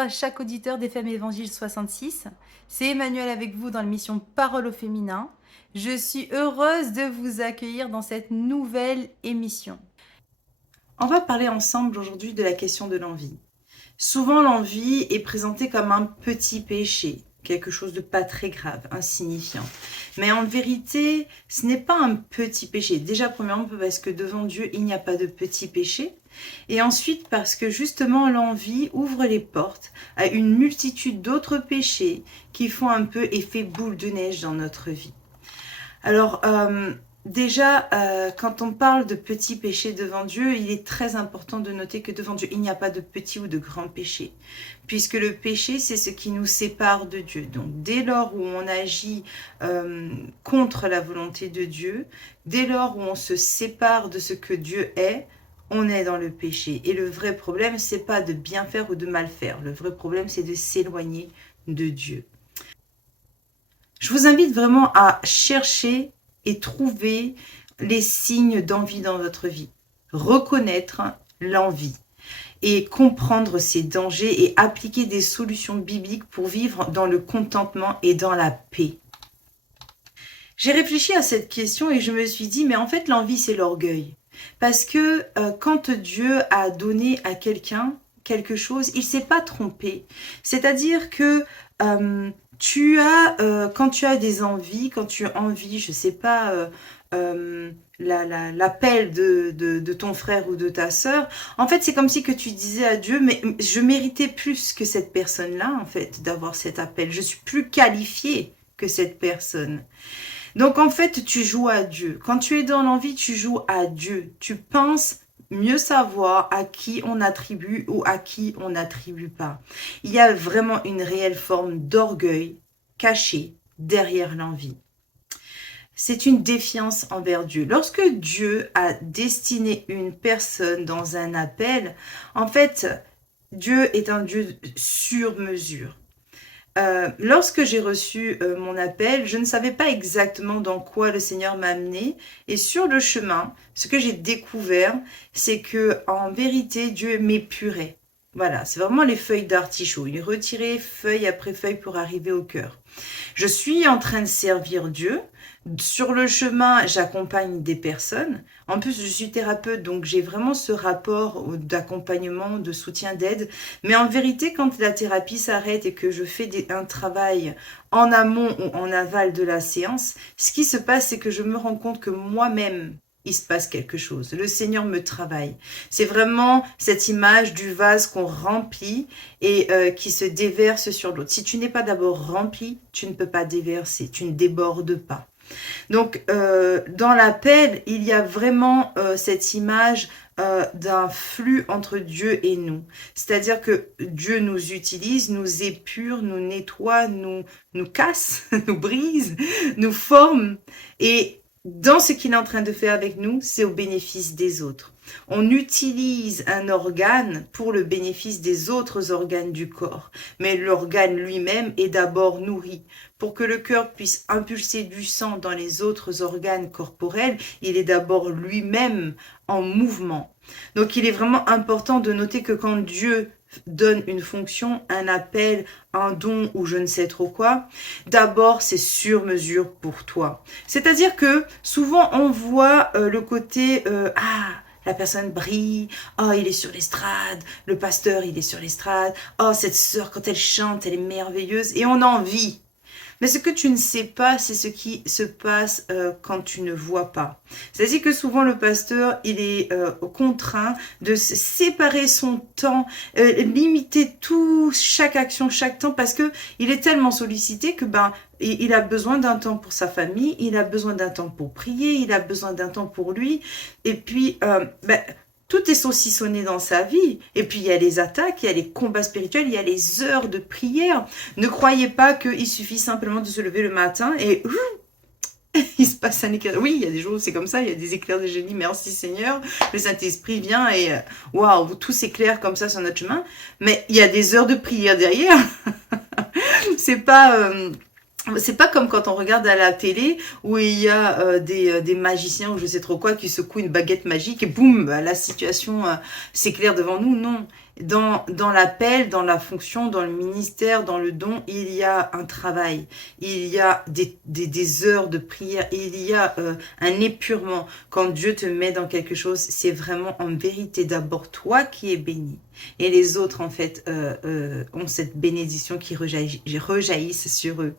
à chaque auditeur des Femmes Évangiles 66. C'est Emmanuel avec vous dans l'émission Parole au féminin. Je suis heureuse de vous accueillir dans cette nouvelle émission. On va parler ensemble aujourd'hui de la question de l'envie. Souvent, l'envie est présentée comme un petit péché, quelque chose de pas très grave, insignifiant. Mais en vérité, ce n'est pas un petit péché. Déjà, premièrement, parce que devant Dieu, il n'y a pas de petit péché. Et ensuite, parce que justement, l'envie ouvre les portes à une multitude d'autres péchés qui font un peu effet boule de neige dans notre vie. Alors, déjà, quand on parle de petits péchés devant Dieu, il est très important de noter que devant Dieu, il n'y a pas de petits ou de grands péchés. Puisque le péché, c'est ce qui nous sépare de Dieu. Donc, dès lors où on agit contre la volonté de Dieu, dès lors où on se sépare de ce que Dieu est, on est dans le péché. Et le vrai problème, c'est pas de bien faire ou de mal faire. Le vrai problème, c'est de s'éloigner de Dieu. Je vous invite vraiment à chercher et trouver les signes d'envie dans votre vie. Reconnaître l'envie et comprendre ses dangers et appliquer des solutions bibliques pour vivre dans le contentement et dans la paix. J'ai réfléchi à cette question et je me suis dit, mais en fait, l'envie, c'est l'orgueil. Parce que quand Dieu a donné à quelqu'un quelque chose, il ne s'est pas trompé. C'est-à-dire que quand tu as des envies, quand tu as envie, je ne sais pas, l'appel de ton frère ou de ta sœur, en fait, c'est comme si que tu disais à Dieu, mais je méritais plus que cette personne-là, en fait, d'avoir cet appel. Je suis plus qualifiée que cette personne. Donc en fait, tu joues à Dieu. Quand tu es dans l'envie, tu joues à Dieu. Tu penses mieux savoir à qui on attribue ou à qui on n'attribue pas. Il y a vraiment une réelle forme d'orgueil caché derrière l'envie. C'est une défiance envers Dieu. Lorsque Dieu a destiné une personne dans un appel, en fait, Dieu est un Dieu sur mesure. Lorsque j'ai reçu mon appel, je ne savais pas exactement dans quoi le Seigneur m'a amené. Et sur le chemin, ce que j'ai découvert, c'est que en vérité, Dieu m'épurait. Voilà, c'est vraiment les feuilles d'artichaut. Il retirait feuille après feuille pour arriver au cœur. Je suis en train de servir Dieu. Sur le chemin, j'accompagne des personnes. En plus, je suis thérapeute, donc j'ai vraiment ce rapport d'accompagnement, de soutien, d'aide. Mais en vérité, quand la thérapie s'arrête et que je fais un travail en amont ou en aval de la séance, ce qui se passe, c'est que je me rends compte que moi-même, il se passe quelque chose. Le Seigneur me travaille. C'est vraiment cette image du vase qu'on remplit et qui se déverse sur l'autre. Si tu n'es pas d'abord rempli, tu ne peux pas déverser, tu ne débordes pas. Donc, dans l'appel, il y a vraiment cette image d'un flux entre Dieu et nous. C'est-à-dire que Dieu nous utilise, nous épure, nous nettoie, nous casse, nous brise, nous forme. Et dans ce qu'il est en train de faire avec nous, c'est au bénéfice des autres. On utilise un organe pour le bénéfice des autres organes du corps. Mais l'organe lui-même est d'abord nourri. Pour que le cœur puisse impulser du sang dans les autres organes corporels, il est d'abord lui-même en mouvement. Donc il est vraiment important de noter que quand Dieu donne une fonction, un appel, un don ou je ne sais trop quoi, d'abord c'est sur mesure pour toi. C'est-à-dire que souvent on voit le côté la personne brille, oh il est sur l'estrade, le pasteur il est sur l'estrade, oh cette sœur quand elle chante elle est merveilleuse et on a envie. Mais ce que tu ne sais pas, c'est ce qui se passe quand tu ne vois pas. C'est-à-dire que souvent le pasteur, il est contraint de séparer son temps, limiter tout, chaque action, chaque temps, parce que il est tellement sollicité que il a besoin d'un temps pour sa famille, il a besoin d'un temps pour prier, il a besoin d'un temps pour lui, et puis tout est saucissonné dans sa vie. Et puis, il y a les attaques, il y a les combats spirituels, il y a les heures de prière. Ne croyez pas qu'il suffit simplement de se lever le matin et il se passe un éclair. Oui, il y a des jours où c'est comme ça, il y a des éclairs de génie. Merci Seigneur. Le Saint-Esprit vient et waouh, tout s'éclaire comme ça sur notre chemin. Mais il y a des heures de prière derrière. C'est pas comme quand on regarde à la télé où il y a des magiciens ou je sais trop quoi qui secouent une baguette magique et boum, la situation s'éclaire devant nous. Non, Dans l'appel, dans la fonction, dans le ministère, dans le don, il y a un travail, il y a des heures de prière, il y a un épurement. Quand Dieu te met dans quelque chose, c'est vraiment en vérité d'abord toi qui es béni. Et les autres, en fait, ont cette bénédiction qui rejaillissent sur eux.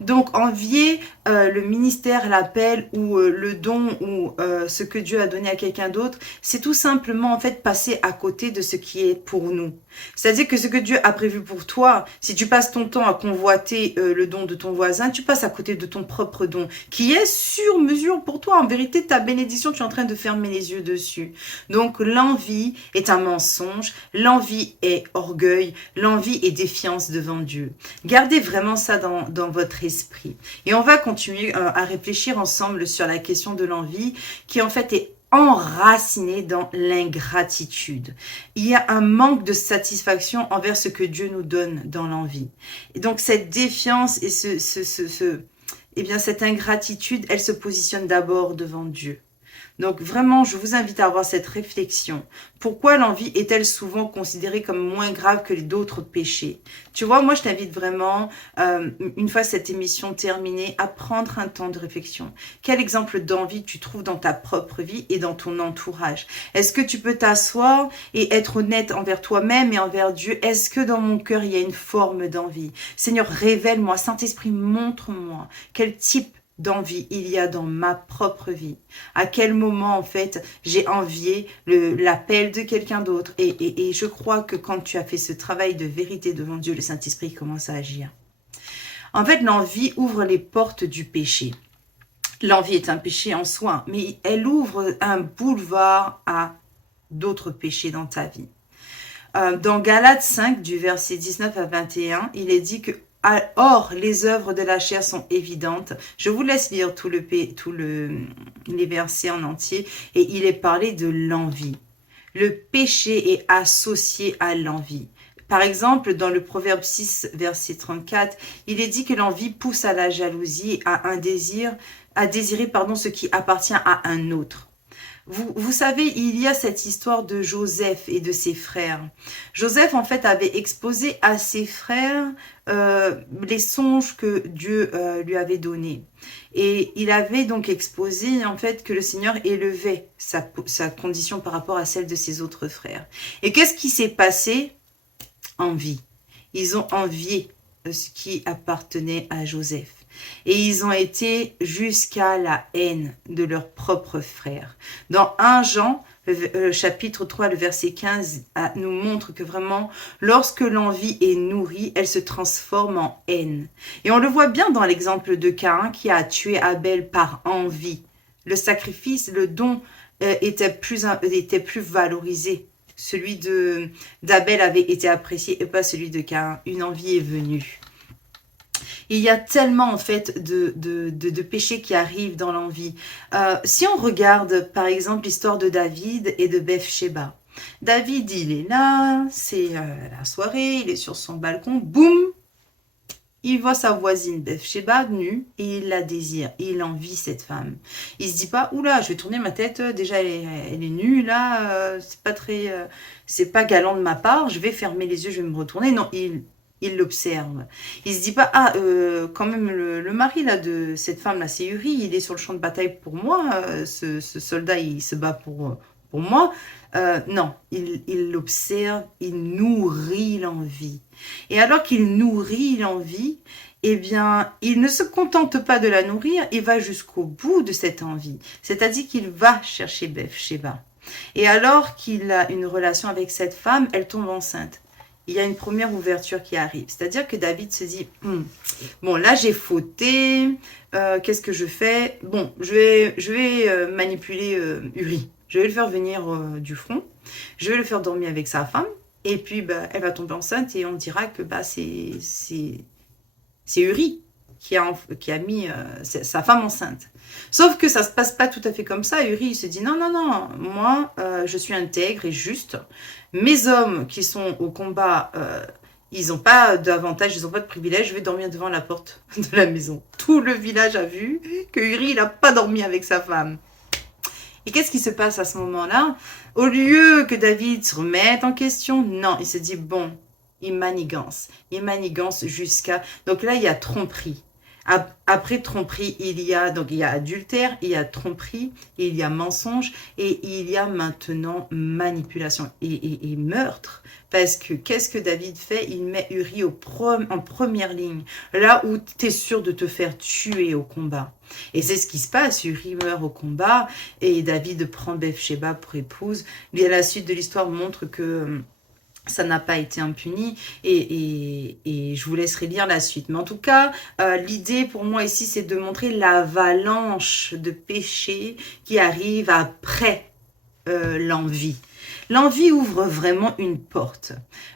Donc, envier le ministère, l'appel ou le don ou ce que Dieu a donné à quelqu'un d'autre, c'est tout simplement, en fait, passer à côté de ce qui est pour nous. C'est-à-dire que ce que Dieu a prévu pour toi, si tu passes ton temps à convoiter le don de ton voisin, tu passes à côté de ton propre don, qui est sur mesure pour toi. En vérité, ta bénédiction, tu es en train de fermer les yeux dessus. Donc, l'envie est un mensonge, l'envie est orgueil, l'envie est défiance devant Dieu. Gardez vraiment ça dans votre esprit. Et on va continuer à réfléchir ensemble sur la question de l'envie, qui en fait est enraciné dans l'ingratitude. Il y a un manque de satisfaction envers ce que Dieu nous donne dans l'envie. Et donc cette défiance et eh bien cette ingratitude, elle se positionne d'abord devant Dieu. Donc vraiment, je vous invite à avoir cette réflexion. Pourquoi l'envie est-elle souvent considérée comme moins grave que d'autres péchés? Tu vois, moi je t'invite vraiment, une fois cette émission terminée, à prendre un temps de réflexion. Quel exemple d'envie tu trouves dans ta propre vie et dans ton entourage? Est-ce que tu peux t'asseoir et être honnête envers toi-même et envers Dieu? Est-ce que dans mon cœur, il y a une forme d'envie? Seigneur, révèle-moi, Saint-Esprit, montre-moi quel type d'envie il y a dans ma propre vie. À quel moment, en fait, j'ai envié l'appel de quelqu'un d'autre. Et je crois que quand tu as fait ce travail de vérité devant Dieu, le Saint-Esprit commence à agir. En fait, l'envie ouvre les portes du péché. L'envie est un péché en soi, mais elle ouvre un boulevard à d'autres péchés dans ta vie. Dans Galates 5, du verset 19 à 21, il est dit que or, les œuvres de la chair sont évidentes. Je vous laisse lire les versets en entier. Et il est parlé de l'envie. Le péché est associé à l'envie. Par exemple, dans le Proverbe 6, verset 34, il est dit que l'envie pousse à la jalousie, à désirer ce qui appartient à un autre. Vous savez, il y a cette histoire de Joseph et de ses frères. Joseph, en fait, avait exposé à ses frères les songes que Dieu lui avait donnés. Et il avait donc exposé, en fait, que le Seigneur élevait sa condition par rapport à celle de ses autres frères. Et qu'est-ce qui s'est passé? Envie. Ils ont envié ce qui appartenait à Joseph. Et ils ont été jusqu'à la haine de leurs propres frères. Dans 1 Jean, chapitre 3, le verset 15, nous montre que vraiment, lorsque l'envie est nourrie, elle se transforme en haine. Et on le voit bien dans l'exemple de Caïn qui a tué Abel par envie. Le sacrifice, le don était plus valorisé. Celui d'Abel avait été apprécié et pas celui de Caïn. Une envie est venue. Il y a tellement en fait de péchés qui arrivent dans l'envie. Si on regarde par exemple l'histoire de David et de Bathsheba. David, il est là, c'est la soirée, il est sur son balcon, boum, il voit sa voisine Bathsheba nue et il la désire, et il envie cette femme. Il se dit pas, oula, je vais tourner ma tête, déjà elle est nue là, c'est pas galant de ma part, je vais fermer les yeux, je vais me retourner. Non, il l'observe. Il se dit pas, quand même le mari là de cette femme là, c'est Uri, il est sur le champ de bataille pour moi, ce soldat il se bat pour moi. Non, il l'observe, il nourrit l'envie. Et alors qu'il nourrit l'envie, eh bien, il ne se contente pas de la nourrir, il va jusqu'au bout de cette envie. C'est-à-dire qu'il va chercher Bathsheba. Et alors qu'il a une relation avec cette femme, elle tombe enceinte. Il y a une première ouverture qui arrive. C'est-à-dire que David se dit, bon, là j'ai fauté, qu'est-ce que je fais? Bon, je vais manipuler Uri. Je vais le faire venir du front, je vais le faire dormir avec sa femme, et puis elle va tomber enceinte et on dira que c'est Uri qui a mis sa femme enceinte. Sauf que ça ne se passe pas tout à fait comme ça. Uri il se dit non, moi je suis intègre et juste. Mes hommes qui sont au combat, ils n'ont pas d'avantage, ils n'ont pas de privilège, je vais dormir devant la porte de la maison. Tout le village a vu que Uri il n'a pas dormi avec sa femme. Et qu'est-ce qui se passe à ce moment-là? Au lieu que David se remette en question, non, il se dit, bon, il manigance jusqu'à... Donc là, il y a tromperie. Après tromperie, donc il y a adultère, il y a tromperie, il y a mensonge et il y a maintenant manipulation et meurtre. Parce que qu'est-ce que David fait? Il met Uri en première ligne, là où tu es sûr de te faire tuer au combat. Et c'est ce qui se passe, Uri meurt au combat et David prend Bathsheba pour épouse. Et la suite de l'histoire montre que ça n'a pas été impuni et je vous laisserai lire la suite. Mais en tout cas, l'idée pour moi ici, c'est de montrer l'avalanche de péché qui arrive après l'envie. L'envie ouvre vraiment une porte.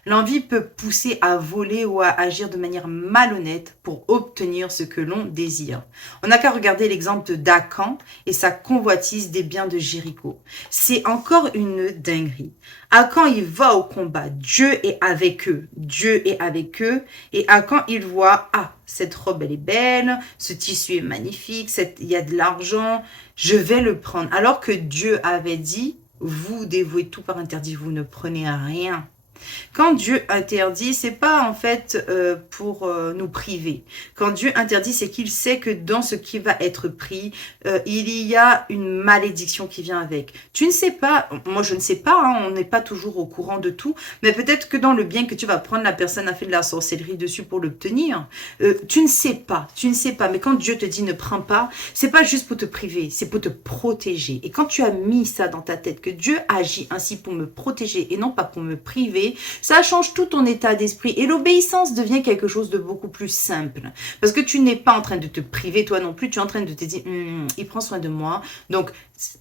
L'envie peut pousser à voler ou à agir de manière malhonnête pour obtenir ce que l'on désire. On n'a qu'à regarder l'exemple d'Akan et sa convoitise des biens de Jéricho. C'est encore une dinguerie. Akan, il va au combat. Dieu est avec eux. Dieu est avec eux. Et Akan, il voit, ah, cette robe, elle est belle, ce tissu est magnifique, il y a de l'argent, je vais le prendre. Alors que Dieu avait dit, vous dévouez tout par interdit, vous ne prenez rien. Quand Dieu interdit, c'est pas en fait pour nous priver. Quand Dieu interdit, c'est qu'il sait que dans ce qui va être pris, il y a une malédiction qui vient avec. Tu ne sais pas, moi je ne sais pas, hein, on n'est pas toujours au courant de tout, mais peut-être que dans le bien que tu vas prendre, la personne a fait de la sorcellerie dessus pour l'obtenir. Tu ne sais pas. Mais quand Dieu te dit ne prends pas, c'est pas juste pour te priver, c'est pour te protéger. Et quand tu as mis ça dans ta tête, que Dieu agit ainsi pour me protéger et non pas pour me priver, ça change tout ton état d'esprit et l'obéissance devient quelque chose de beaucoup plus simple parce que tu n'es pas en train de te priver toi non plus, tu es en train de te dire il prend soin de moi. Donc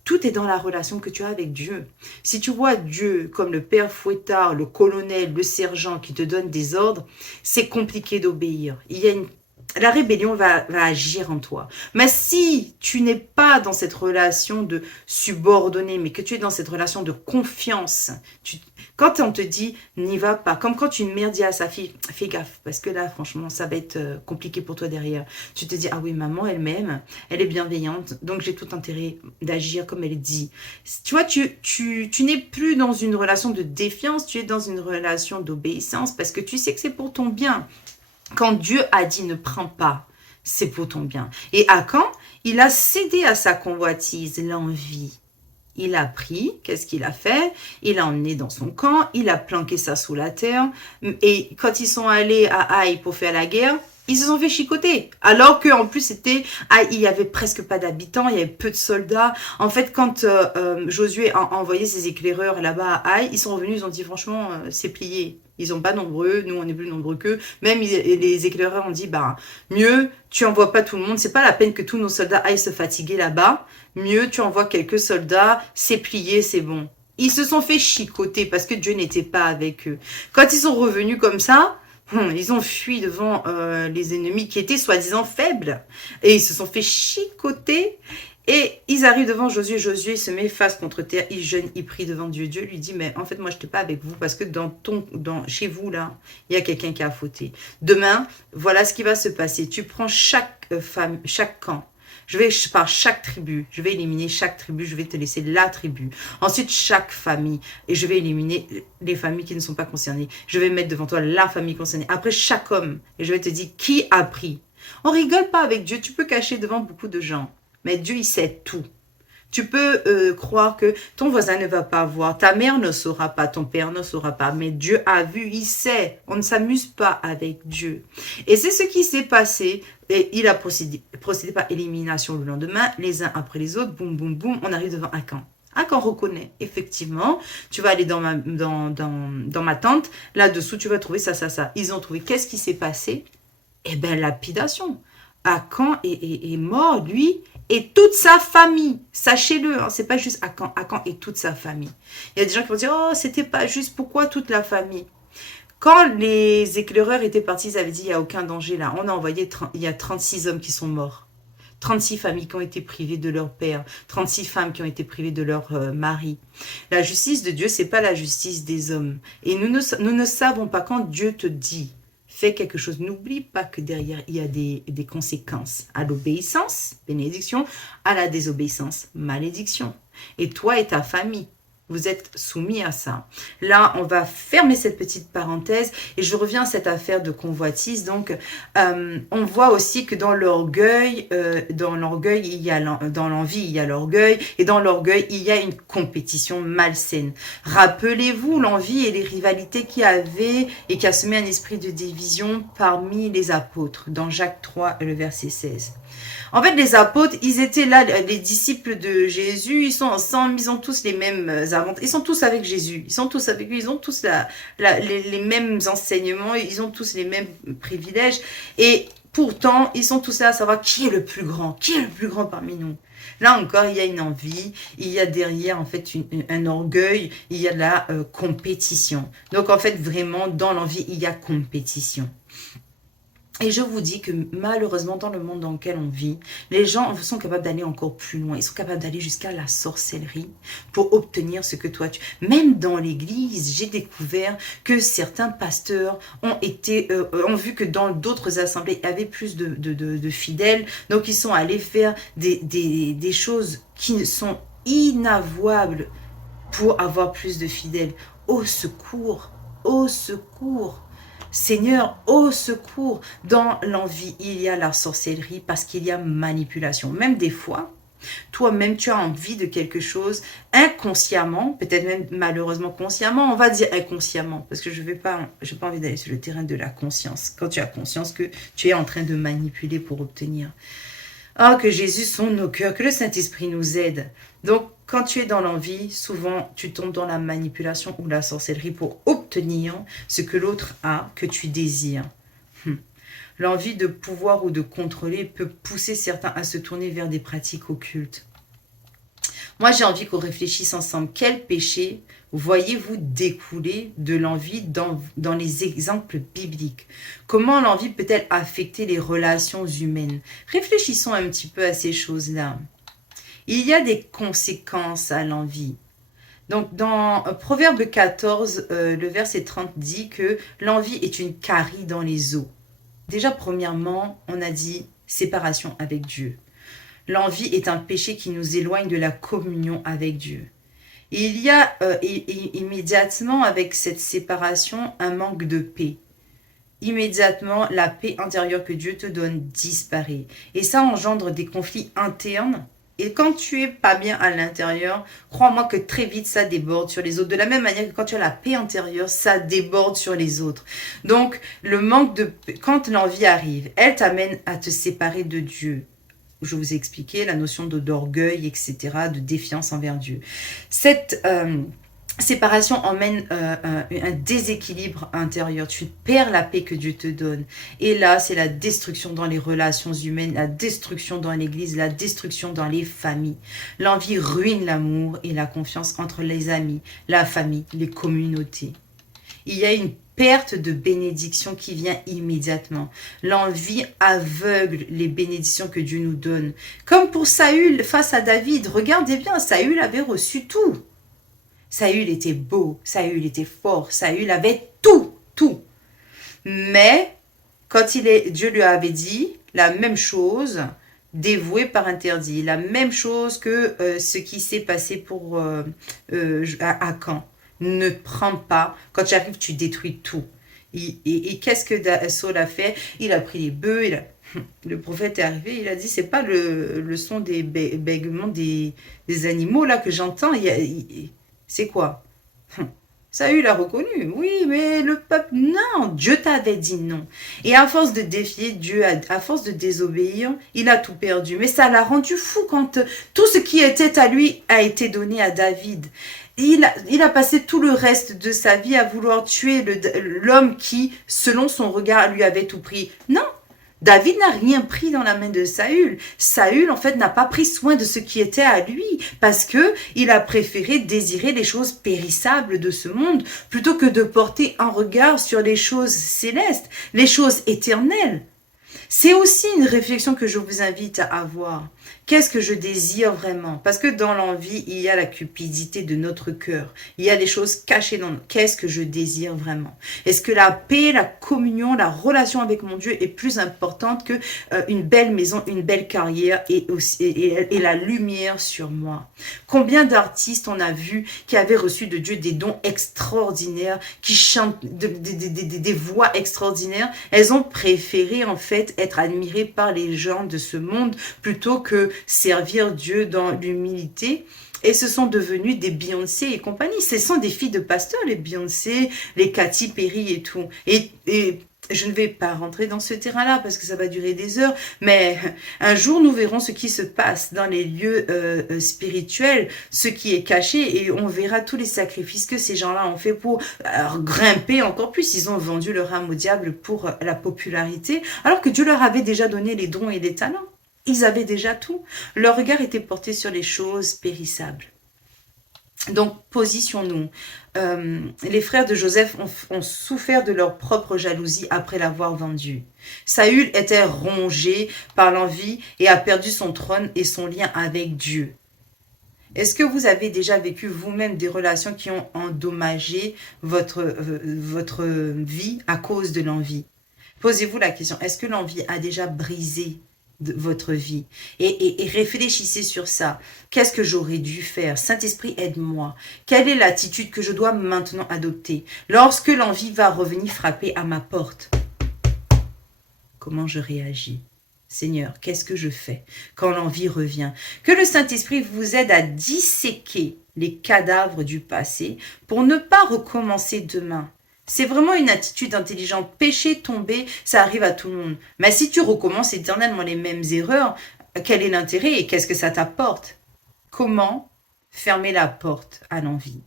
tout est dans la relation que tu as avec Dieu. Si tu vois Dieu comme le père fouettard, le colonel, le sergent qui te donne des ordres, c'est compliqué d'obéir. La rébellion va agir en toi. Mais si tu n'es pas dans cette relation de subordonné, mais que tu es dans cette relation de confiance, quand on te dit n'y va pas, comme quand une mère dit à sa fille fais gaffe, parce que là franchement ça va être compliqué pour toi derrière. Tu te dis ah oui, maman elle m'aime, elle est bienveillante, donc j'ai tout intérêt d'agir comme elle dit. Tu vois, tu n'es plus dans une relation de défiance, tu es dans une relation d'obéissance parce que tu sais que c'est pour ton bien. Quand Dieu a dit ne prends pas, c'est pour ton bien. Et Akan, il a cédé à sa convoitise, l'envie. Il a pris, qu'est-ce qu'il a fait? Il a emmené dans son camp, il a planqué ça sous la terre. Et quand ils sont allés à Haï pour faire la guerre, ils se sont fait chicoter. Alors qu'en plus, il y avait presque pas d'habitants, il y avait peu de soldats. En fait, quand Josué a envoyé ses éclaireurs là-bas à Haï, ils sont revenus, ils ont dit franchement, c'est plié. Ils sont pas nombreux, nous on est plus nombreux qu'eux. Même les éclaireurs ont dit, bah mieux, tu envoies pas tout le monde. C'est pas la peine que tous nos soldats aillent se fatiguer là-bas. Mieux, tu envoies quelques soldats, c'est plié, c'est bon. Ils se sont fait chicoter parce que Dieu n'était pas avec eux. Quand ils sont revenus comme ça, ils ont fui devant les ennemis qui étaient soi-disant faibles. Et ils se sont fait chicoter. Et ils arrivent devant Josué. Josué se met face contre terre. Il jeûne, il prie devant Dieu. Dieu lui dit, mais en fait, moi, je n'étais pas avec vous parce que chez vous, là, il y a quelqu'un qui a fauté. Demain, voilà ce qui va se passer. Tu prends chaque femme, chaque camp. Je vais par chaque tribu, je vais éliminer chaque tribu, je vais te laisser la tribu. Ensuite, chaque famille, et je vais éliminer les familles qui ne sont pas concernées. Je vais mettre devant toi la famille concernée. Après, chaque homme, et je vais te dire qui a pris. On rigole pas avec Dieu, tu peux cacher devant beaucoup de gens, mais Dieu, il sait tout. Tu peux croire que ton voisin ne va pas voir, ta mère ne saura pas, ton père ne saura pas, mais Dieu a vu, il sait. On ne s'amuse pas avec Dieu. Et c'est ce qui s'est passé. Et il a procédé par élimination le lendemain, les uns après les autres, boum, boum, boum, on arrive devant Akan. Akan reconnaît, effectivement, tu vas aller dans ma tente, là-dessous, tu vas trouver ça, ça, ça. Ils ont trouvé, qu'est-ce qui s'est passé? Eh bien, lapidation. Akan est mort, lui, et toute sa famille. Sachez-le, hein, c'est pas juste Akan et toute sa famille. Il y a des gens qui vont dire, oh, c'était pas juste, pourquoi toute la famille? Quand les éclaireurs étaient partis, ils avaient dit, il n'y a aucun danger là. On a envoyé, il y a 36 hommes qui sont morts. 36 familles qui ont été privées de leur père. 36 femmes qui ont été privées de leur mari. La justice de Dieu, c'est pas la justice des hommes. Et nous ne savons pas quand Dieu te dit, fais quelque chose, n'oublie pas que derrière, il y a des conséquences. À l'obéissance, bénédiction, à la désobéissance, malédiction. Et toi et ta famille, vous êtes soumis à ça. Là, on va fermer cette petite parenthèse et je reviens à cette affaire de convoitise. Donc, on voit aussi que dans l'orgueil, dans l'envie, il y a l'orgueil et dans l'orgueil, il y a une compétition malsaine. Rappelez-vous l'envie et les rivalités qu'il y avait et qui a semé un esprit de division parmi les apôtres dans Jacques 3, le verset 16. En fait, les apôtres, ils étaient là, les disciples de Jésus, ils sont ensemble, ils ont tous les mêmes avantages, ils sont tous avec Jésus, ils sont tous avec lui, ils ont tous les mêmes enseignements, ils ont tous les mêmes privilèges, et pourtant, ils sont tous là à savoir qui est le plus grand parmi nous. Là encore, il y a une envie, il y a derrière en fait un orgueil, il y a de la compétition. Donc en fait, vraiment, dans l'envie, il y a compétition. Et je vous dis que malheureusement, dans le monde dans lequel on vit, les gens sont capables d'aller encore plus loin. Ils sont capables d'aller jusqu'à la sorcellerie pour obtenir ce que toi tu... Même dans l'église, j'ai découvert que certains pasteurs ont vu que dans d'autres assemblées, il y avait plus de fidèles. Donc, ils sont allés faire des choses qui sont inavouables pour avoir plus de fidèles. Au secours! Au secours! Seigneur, au secours, dans l'envie, il y a la sorcellerie parce qu'il y a manipulation. Même des fois, toi-même, tu as envie de quelque chose inconsciemment, peut-être même malheureusement consciemment, on va dire inconsciemment, parce que je n'ai pas envie d'aller sur le terrain de la conscience, quand tu as conscience que tu es en train de manipuler pour obtenir. Ah, que Jésus sonde nos cœurs, que le Saint-Esprit nous aide. Donc, quand tu es dans l'envie, souvent, tu tombes dans la manipulation ou la sorcellerie pour obtenir ce que l'autre a, que tu désires. L'envie de pouvoir ou de contrôler peut pousser certains à se tourner vers des pratiques occultes. Moi, j'ai envie qu'on réfléchisse ensemble. Quel péché voyez-vous découler de l'envie dans les exemples bibliques? Comment l'envie peut-elle affecter les relations humaines? Réfléchissons un petit peu à ces choses-là. Il y a des conséquences à l'envie. Donc, dans Proverbe 14, le verset 30 dit que l'envie est une carie dans les os. Déjà, premièrement, on a dit séparation avec Dieu. L'envie est un péché qui nous éloigne de la communion avec Dieu. Et il y a immédiatement avec cette séparation un manque de paix. Immédiatement, la paix intérieure que Dieu te donne disparaît. Et ça engendre des conflits internes. Et quand tu es pas bien à l'intérieur, crois-moi que très vite ça déborde sur les autres. De la même manière que quand tu as la paix intérieure, ça déborde sur les autres. Donc, le manque de paix, quand l'envie arrive, elle t'amène à te séparer de Dieu. Je vous ai expliqué la notion d'orgueil, etc., de défiance envers Dieu. Cette séparation emmène un déséquilibre intérieur. Tu perds la paix que Dieu te donne. Et là, c'est la destruction dans les relations humaines, la destruction dans l'église, la destruction dans les familles. L'envie ruine l'amour et la confiance entre les amis, la famille, les communautés. Il y a une perte de bénédiction qui vient immédiatement. L'envie aveugle les bénédictions que Dieu nous donne. Comme pour Saül face à David. Regardez bien, Saül avait reçu tout. Saül était beau, Saül était fort, Saül avait tout. Mais quand Dieu lui avait dit la même chose, dévoué par interdit, la même chose que ce qui s'est passé pour Akan. Ne prends pas, quand tu arrives, tu détruis tout. Et qu'est-ce que Saul a fait? Il a pris les bœufs, le prophète est arrivé, il a dit, c'est pas le son des bégaiements des animaux là que j'entends, c'est quoi? Saül a reconnu, oui, mais le peuple, non, Dieu t'avait dit non. Et à force de défier Dieu, à force de désobéir, il a tout perdu. Mais ça l'a rendu fou quand tout ce qui était à lui a été donné à David. Il a passé tout le reste de sa vie à vouloir tuer l'homme qui, selon son regard, lui avait tout pris. Non, David n'a rien pris dans la main de Saül. Saül, en fait, n'a pas pris soin de ce qui était à lui parce que il a préféré désirer les choses périssables de ce monde plutôt que de porter un regard sur les choses célestes, les choses éternelles. C'est aussi une réflexion que je vous invite à avoir. Qu'est-ce que je désire vraiment? Parce que dans l'envie, il y a la cupidité de notre cœur. Il y a des choses cachées dans nous. Qu'est-ce que je désire vraiment? Est-ce que la paix, la communion, la relation avec mon Dieu est plus importante que une belle maison, une belle carrière et la lumière sur moi? Combien d'artistes on a vu qui avaient reçu de Dieu des dons extraordinaires, qui chantent des voix extraordinaires? Elles ont préféré en fait être admirées par les gens de ce monde plutôt que servir Dieu dans l'humilité. Et ce sont devenus des Beyoncé et compagnie. Ce sont des filles de pasteurs, les Beyoncé, les Katy Perry et tout. Et je ne vais pas rentrer dans ce terrain-là parce que ça va durer des heures, mais un jour nous verrons ce qui se passe dans les lieux spirituels, ce qui est caché, et on verra tous les sacrifices que ces gens-là ont fait pour grimper encore plus. Ils ont vendu leur âme au diable pour la popularité, alors que Dieu leur avait déjà donné les dons et les talents. Ils avaient déjà tout. Leur regard était porté sur les choses périssables. Donc, positionnons-nous. Les frères de Joseph ont souffert de leur propre jalousie après l'avoir vendu. Saül était rongé par l'envie et a perdu son trône et son lien avec Dieu. Est-ce que vous avez déjà vécu vous-même des relations qui ont endommagé votre vie à cause de l'envie? Posez-vous la question, est-ce que l'envie a déjà brisé de votre vie et réfléchissez sur ça. Qu'est-ce que j'aurais dû faire? Saint-Esprit, aide-moi. Quelle est l'attitude que je dois maintenant adopter lorsque l'envie va revenir frapper à ma porte? Comment je réagis? Seigneur, qu'est-ce que je fais quand l'envie revient? Que le Saint-Esprit vous aide à disséquer les cadavres du passé pour ne pas recommencer demain. C'est vraiment une attitude intelligente. Pécher, tomber, ça arrive à tout le monde. Mais si tu recommences éternellement les mêmes erreurs, quel est l'intérêt et qu'est-ce que ça t'apporte? Comment fermer la porte à l'envie?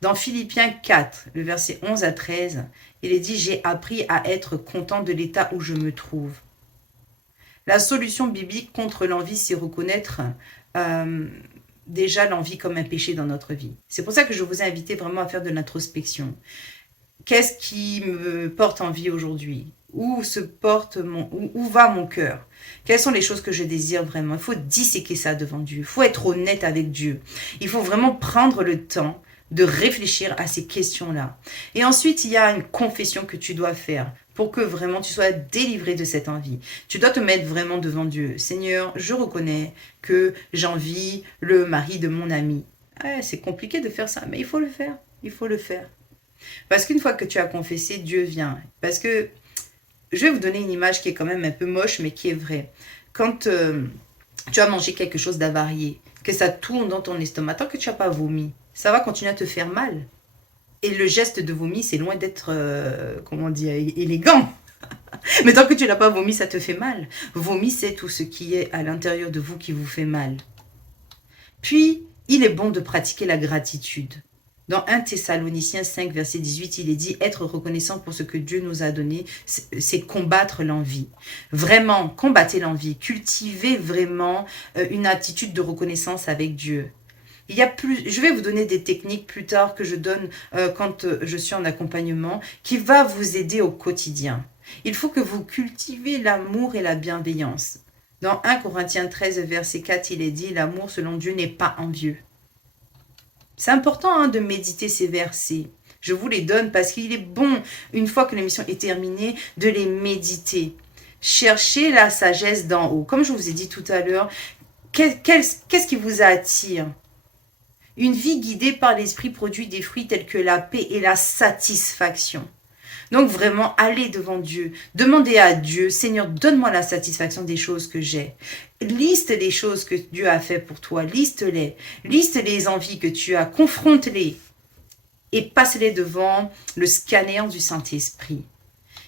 Dans Philippiens 4, le verset 11 à 13, il est dit « J'ai appris à être content de l'état où je me trouve ». La solution biblique contre l'envie, c'est reconnaître déjà l'envie comme un péché dans notre vie. C'est pour ça que je vous ai invité vraiment à faire de l'introspection. Qu'est-ce qui me porte envie aujourd'hui? Où va mon cœur? Quelles sont les choses que je désire vraiment? Il faut disséquer ça devant Dieu. Il faut être honnête avec Dieu. Il faut vraiment prendre le temps de réfléchir à ces questions-là. Et ensuite, il y a une confession que tu dois faire pour que vraiment tu sois délivré de cette envie. Tu dois te mettre vraiment devant Dieu. Seigneur, je reconnais que j'envie le mari de mon ami. C'est compliqué de faire ça, mais il faut le faire. Il faut le faire. Parce qu'une fois que tu as confessé, Dieu vient. Parce que, je vais vous donner une image qui est quand même un peu moche, mais qui est vraie. Quand tu as mangé quelque chose d'avarié, que ça tourne dans ton estomac, tant que tu n'as pas vomi, ça va continuer à te faire mal. Et le geste de vomi, c'est loin d'être, élégant. Mais tant que tu n'as pas vomi, ça te fait mal. Vomi, c'est tout ce qui est à l'intérieur de vous qui vous fait mal. Puis, il est bon de pratiquer la gratitude. Dans 1 Thessaloniciens 5, verset 18, il est dit « Être reconnaissant pour ce que Dieu nous a donné, c'est combattre l'envie. » Vraiment, combattez l'envie. Cultivez vraiment une attitude de reconnaissance avec Dieu. Je vais vous donner des techniques plus tard que je donne quand je suis en accompagnement qui va vous aider au quotidien. Il faut que vous cultivez l'amour et la bienveillance. Dans 1 Corinthiens 13, verset 4, il est dit « L'amour selon Dieu n'est pas envieux. » C'est important de méditer ces versets. Je vous les donne parce qu'il est bon, une fois que l'émission est terminée, de les méditer. Cherchez la sagesse d'en haut. Comme je vous ai dit tout à l'heure, qu'est-ce qui vous attire? Une vie guidée par l'esprit produit des fruits tels que la paix et la satisfaction. Donc vraiment, allez devant Dieu. Demandez à Dieu, Seigneur, donne-moi la satisfaction des choses que j'ai. Liste les choses que Dieu a fait pour toi. Liste-les. Liste les envies que tu as. Confronte-les. Et passe-les devant le scanner du Saint-Esprit.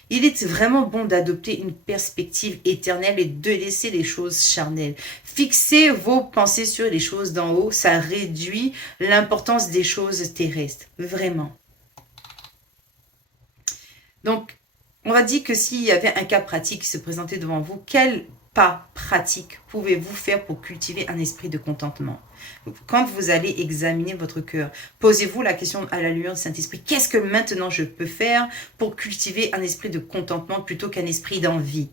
Il est vraiment bon d'adopter une perspective éternelle et de laisser les choses charnelles. Fixez vos pensées sur les choses d'en haut. Ça réduit l'importance des choses terrestres. Vraiment. Donc, on va dire que s'il y avait un cas pratique qui se présentait devant vous, quel pas pratique pouvez-vous faire pour cultiver un esprit de contentement? Quand vous allez examiner votre cœur, posez-vous la question à la lueur du Saint-Esprit. Qu'est-ce que maintenant je peux faire pour cultiver un esprit de contentement plutôt qu'un esprit d'envie?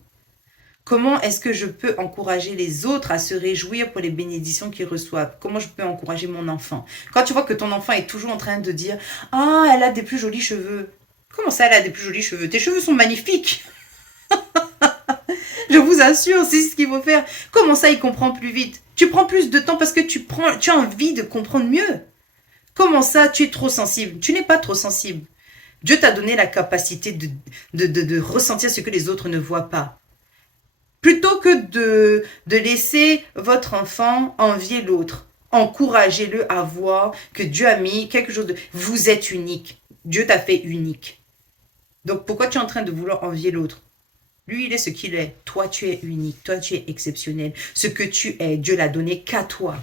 Comment est-ce que je peux encourager les autres à se réjouir pour les bénédictions qu'ils reçoivent? Comment je peux encourager mon enfant? Quand tu vois que ton enfant est toujours en train de dire « Ah, elle a des plus jolis cheveux. » Comment ça, elle a des plus jolis cheveux? Tes cheveux sont magnifiques. Je vous assure, c'est ce qu'il faut faire. Comment ça, il comprend plus vite? Tu prends plus de temps parce que tu as envie de comprendre mieux. Comment ça, tu es trop sensible? Tu n'es pas trop sensible. Dieu t'a donné la capacité de ressentir ce que les autres ne voient pas. Plutôt que de laisser votre enfant envier l'autre, encouragez-le à voir que Dieu a mis quelque chose de... Vous êtes unique. Dieu t'a fait unique. Donc pourquoi tu es en train de vouloir envier l'autre? Lui, il est ce qu'il est. Toi, tu es unique. Toi, tu es exceptionnel. Ce que tu es, Dieu l'a donné qu'à toi.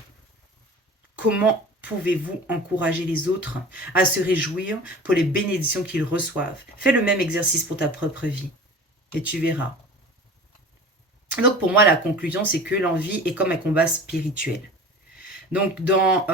Comment pouvez-vous encourager les autres à se réjouir pour les bénédictions qu'ils reçoivent? Fais le même exercice pour ta propre vie et tu verras. Donc pour moi, la conclusion, c'est que l'envie est comme un combat spirituel. Donc dans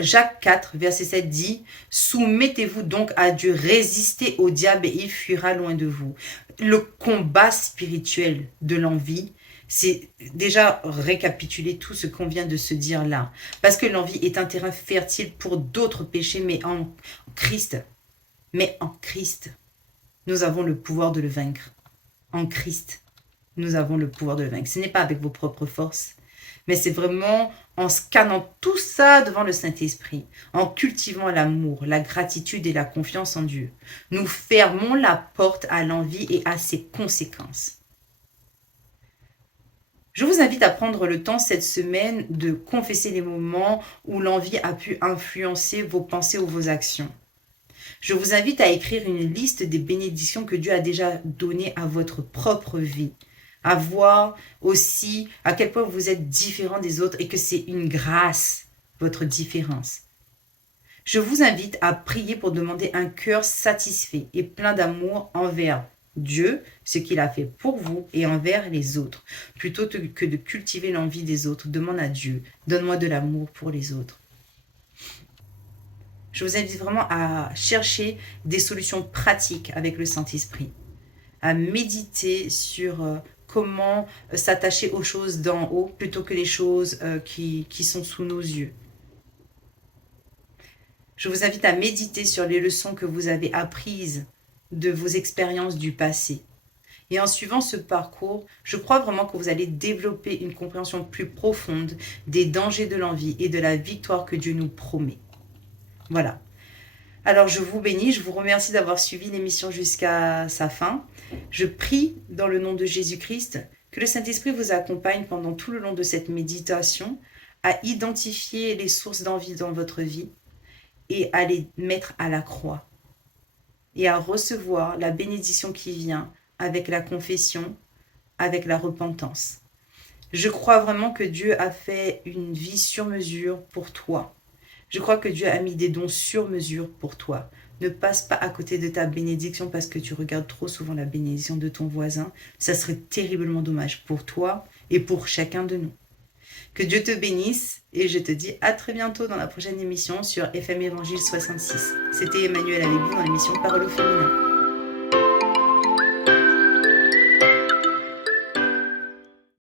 Jacques 4, verset 7 dit « Soumettez-vous donc à Dieu, résistez au diable et il fuira loin de vous. » Le combat spirituel de l'envie, c'est déjà récapituler tout ce qu'on vient de se dire là. Parce que l'envie est un terrain fertile pour d'autres péchés, mais en Christ. Mais en Christ, nous avons le pouvoir de le vaincre. En Christ, nous avons le pouvoir de le vaincre. Ce n'est pas avec vos propres forces, mais c'est vraiment en scannant tout ça devant le Saint-Esprit, en cultivant l'amour, la gratitude et la confiance en Dieu. Nous fermons la porte à l'envie et à ses conséquences. Je vous invite à prendre le temps cette semaine de confesser les moments où l'envie a pu influencer vos pensées ou vos actions. Je vous invite à écrire une liste des bénédictions que Dieu a déjà données à votre propre vie. À voir aussi à quel point vous êtes différent des autres et que c'est une grâce, votre différence. Je vous invite à prier pour demander un cœur satisfait et plein d'amour envers Dieu, ce qu'il a fait pour vous et envers les autres. Plutôt que de cultiver l'envie des autres, demande à Dieu, donne-moi de l'amour pour les autres. Je vous invite vraiment à chercher des solutions pratiques avec le Saint-Esprit, à méditer sur comment s'attacher aux choses d'en haut plutôt que les choses qui sont sous nos yeux. Je vous invite à méditer sur les leçons que vous avez apprises de vos expériences du passé. Et en suivant ce parcours, je crois vraiment que vous allez développer une compréhension plus profonde des dangers de l'envie et de la victoire que Dieu nous promet. Voilà. Alors je vous bénis, je vous remercie d'avoir suivi l'émission jusqu'à sa fin. Je prie dans le nom de Jésus-Christ que le Saint-Esprit vous accompagne pendant tout le long de cette méditation à identifier les sources d'envie dans votre vie et à les mettre à la croix et à recevoir la bénédiction qui vient avec la confession, avec la repentance. Je crois vraiment que Dieu a fait une vie sur mesure pour toi. Je crois que Dieu a mis des dons sur mesure pour toi. Ne passe pas à côté de ta bénédiction parce que tu regardes trop souvent la bénédiction de ton voisin. Ça serait terriblement dommage pour toi et pour chacun de nous. Que Dieu te bénisse et je te dis à très bientôt dans la prochaine émission sur FM Évangile 66. C'était Emmanuel avec vous dans l'émission Parole au féminin.